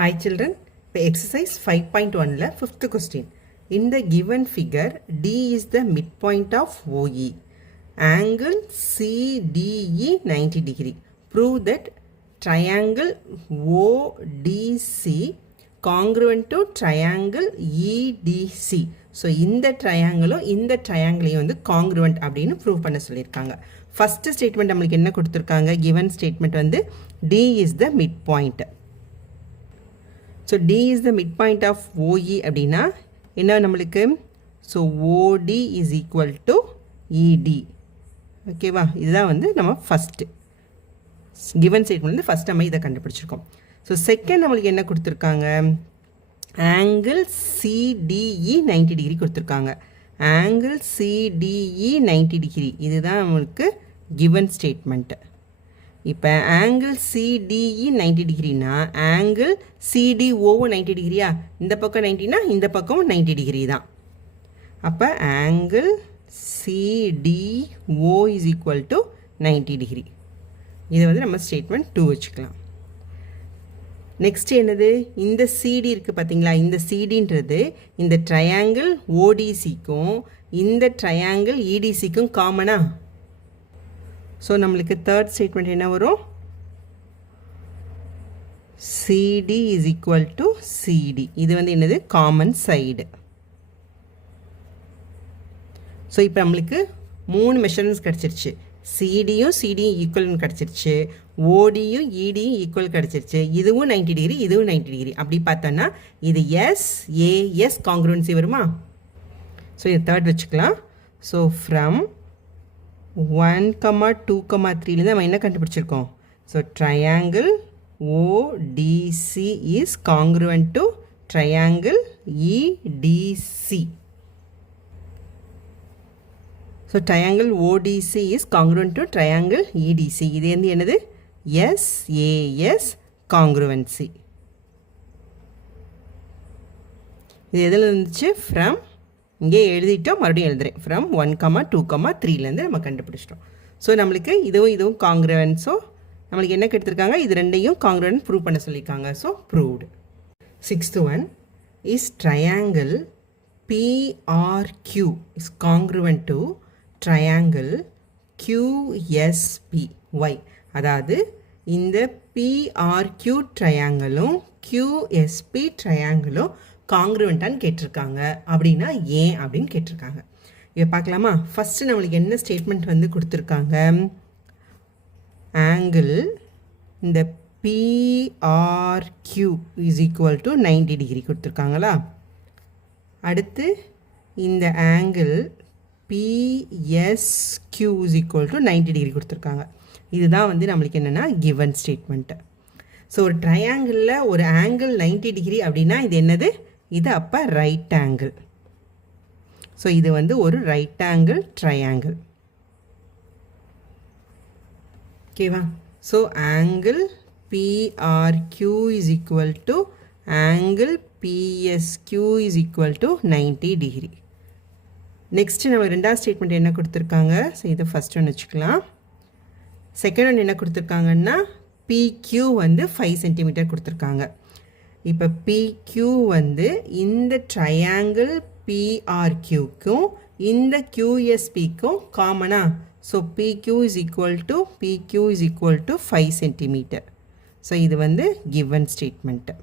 Hi children, exercise 5.1 fifth question. In the given figure, D is the midpoint of OE. Angle CDE 90 degree. Prove that triangle ODC congruent to triangle EDC. So இந்த triangle வந்து congruent அப்படின்னு prove பண்ண சொல்லியிருக்காங்க. First statement நம்மளுக்கு என்ன கொடுத்திருக்காங்க? Given statement வந்து D is the midpoint. So D is the midpoint of OE அப்படின்னா என்ன நம்மளுக்கு? So OD is equal to ED. ஓகேவா? இதுதான் வந்து நம்ம ஃபஸ்ட்டு given statement வந்து ஃபஸ்ட் நம்ம இதை கண்டுபிடிச்சிருக்கோம். ஸோ செகண்ட் நம்மளுக்கு என்ன கொடுத்துருக்காங்க? ஆங்கிள் CDE 90 டிகிரி கொடுத்துருக்காங்க. ஆங்கிள் CDE 90 டிகிரி இதுதான் நம்மளுக்கு given statement. இப்போ ஆங்கிள் CDE 90 டிகிரினா ஆங்கிள் CDO 90 டிகிரியா? இந்த பக்கம் 90னா இந்த பக்கம் 90 டிகிரி தான். அப்போ angle CDO is equal to 90 degree. இதை வந்து நம்ம ஸ்டேட்மெண்ட் 2 வச்சுக்கலாம். நெக்ஸ்ட் என்னது? இந்த CD இருக்குது பார்த்தீங்களா? இந்த CDன்றது இந்த ட்ரையாங்கிள் ODCக்கும் இந்த ட்ரையாங்கிள் EDCக்கும் காமனா? ஸோ நம்மளுக்கு தேர்ட் ஸ்டேட்மெண்ட் என்ன வரும்? CD is equal to CD. இது வந்து என்னது? Common side. ஸோ இப்போ நம்மளுக்கு 3 மெஷர்மெண்ட்ஸ் கிடச்சிருச்சு. CDயும் CDயும் ஈக்குவல்னு கிடச்சிருச்சு. ODயும் EDயும் ஈக்குவல் கிடச்சிருச்சு. இதுவும் 90 டிகிரி, இதுவும் 90 டிகிரி. அப்படி பார்த்தோன்னா இது SAS காங்க்ருவன்சி வருமா? ஸோ இது தேர்ட் வச்சுக்கலாம். ஸோ ஃப்ரம் 1, 2, 3லேருந்து நம்ம என்ன கண்டுபிடிச்சிருக்கோம்? So triangle ODC is congruent to triangle EDC. So triangle ODC is congruent to triangle EDC. இது வந்து என்னது? SAS congruency. இது எதில் இருந்துச்சு? ஃப்ரம் இங்கே எழுதிட்டோம், மறுபடியும் எழுதுகிறேன். ஃப்ரம் 1, 2, 3லேருந்து நம்ம கண்டுபிடிச்சிட்டோம். ஸோ நம்மளுக்கு இதுவும் காங்க்ருவன்ஸோ நம்மளுக்கு என்ன எடுத்திருக்காங்க? இது ரெண்டையும் காங்க்ருவன்ட் ப்ரூவ் பண்ண சொல்லியிருக்காங்க. So proved. 6th one is triangle PRQ is congruent to triangle QSPY. அதாவது இந்த PRQ ட்ரையாங்கிளும் QSP ட்ரையாங்கிளும் காங்க்ருவெண்ட்டான்னு கேட்டிருக்காங்க. அப்படின்னா ஏன் அப்படின்னு கேட்டிருக்காங்க. இதை பார்க்கலாமா? ஃபஸ்ட்டு நம்மளுக்கு என்ன ஸ்டேட்மெண்ட் வந்து கொடுத்துருக்காங்க? ஆங்கிள் இந்த PRQ is equal to 90 degree கொடுத்துருக்காங்களா? அடுத்து இந்த angle PSQ is equal to 90 degree கொடுத்துருக்காங்க. இதுதான் வந்து நம்மளுக்கு என்னென்னா கிவன் ஸ்டேட்மெண்ட்டு. ஸோ ஒரு ட்ரையாங்கிளில் ஒரு ஆங்கிள் 90 டிகிரி அப்படின்னா இது என்னது? இது அப்போ ரைட் ஆங்கிள். ஸோ இது வந்து ஒரு ரைட் ஆங்கிள் ட்ரையாங்கிள். ஓகேவா? So angle PRQ is equal to angle PSQ is equal to 90 degree. Next நம்ம ரெண்டாவது ஸ்டேட்மெண்ட் என்ன கொடுத்துருக்காங்க? ஸோ இதை ஃபஸ்ட் ஒன்று வச்சுக்கலாம். செகண்ட் ஒன்று என்ன கொடுத்துருக்காங்கன்னா PQ வந்து 5 சென்டிமீட்டர் கொடுத்துருக்காங்க. இப்போ PQ வந்து இந்த ட்ரையாங்கிள் PRQக்கும் இந்த QSPக்கும் காமனா? So PQ is equal to 5 centimetre. So இது வந்து கிவன் ஸ்டேட்மெண்ட்டு.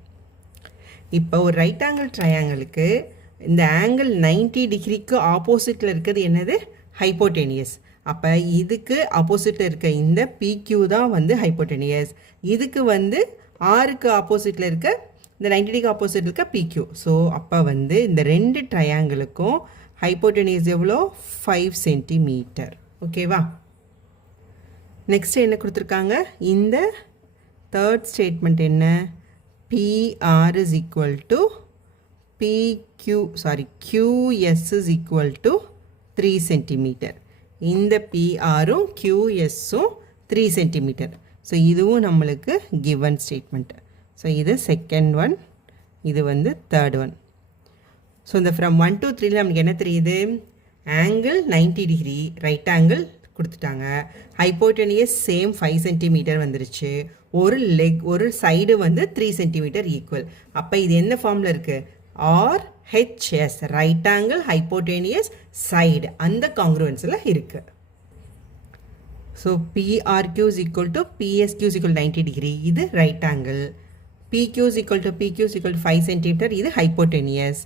இப்போ ஒரு ரைட் ஆங்கிள் ட்ரையாங்கிளுக்கு இந்த ஆங்கிள் 90 டிகிரிக்கு ஆப்போசிட்டில் இருக்கிறது என்னது? ஹைப்போடெனியஸ். அப்போ இதுக்கு ஆப்போசிட்டில் இருக்க இந்த PQ தான் வந்து ஹைப்போடெனியஸ். இதுக்கு வந்து ஆருக்கு ஆப்போசிட்டில் இருக்க இந்த 90 டிகிரி ஆப்போசிட்டில் இருக்க PQ. ஸோ அப்போ வந்து இந்த ரெண்டு ட்ரையாங்கிளுக்கும் ஹைப்போடெனியஸ் எவ்வளோ? 5 சென்டிமீட்டர். ஓகேவா? நெக்ஸ்ட் என்ன கொடுத்துருக்காங்க? இந்த தேர்ட் ஸ்டேட்மெண்ட் என்ன? PR is equal to QS is equal to 3 centimetre. இந்த PRும் QSும் 3 சென்டிமீட்டர். ஸோ இதுவும் நம்மளுக்கு கிவன் ஸ்டேட்மெண்ட்டு. ஸோ இது செகண்ட் ஒன், இது வந்து தேர்ட் ஒன். ஸோ இந்த ஃப்ரம் 1 to 3 நமக்கு என்ன தெரியுது? ஆங்கிள் 90 டிகிரி ரைட் ஆங்கிள் கொடுத்துட்டாங்க. ஹைப்போட்டெனியஸ் சேம் 5 சென்டிமீட்டர் வந்துருச்சு. ஒரு லெக் ஒரு சைடு வந்து 3 சென்டிமீட்டர் ஈக்குவல். அப்போ இது என்ன ஃபார்மில் இருக்குது? RHS ரைட் ஆங்கிள் ஹைப்போட்டெனியஸ் சைடு அந்த காங்க்ருவன்ஸில் இருக்குது. So PRQ is equal to PSQ is equal to 90 degree. இது right angle. PQ is equal to 5 centimetre. இது ஹைப்போட்டெனியஸ்.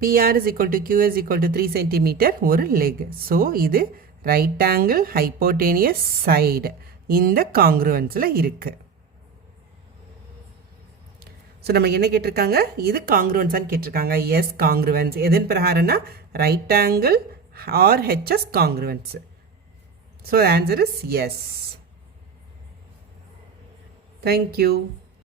PR is equal to QS is equal to 3 centimetre ஒரு லெக். ஸோ இது right angle ஹைப்போட்டெனியஸ் side இந்த காங்க்ருவன்ஸில் இருக்குது. So நமக்கு என்ன கேட்டிருக்காங்க? இது காங்க்ருவன்ஸான்னு கேட்டிருக்காங்க. Yes congruence. எதன் பிரகாரம்னா right angle RHS congruence. So the answer is yes. Thank you.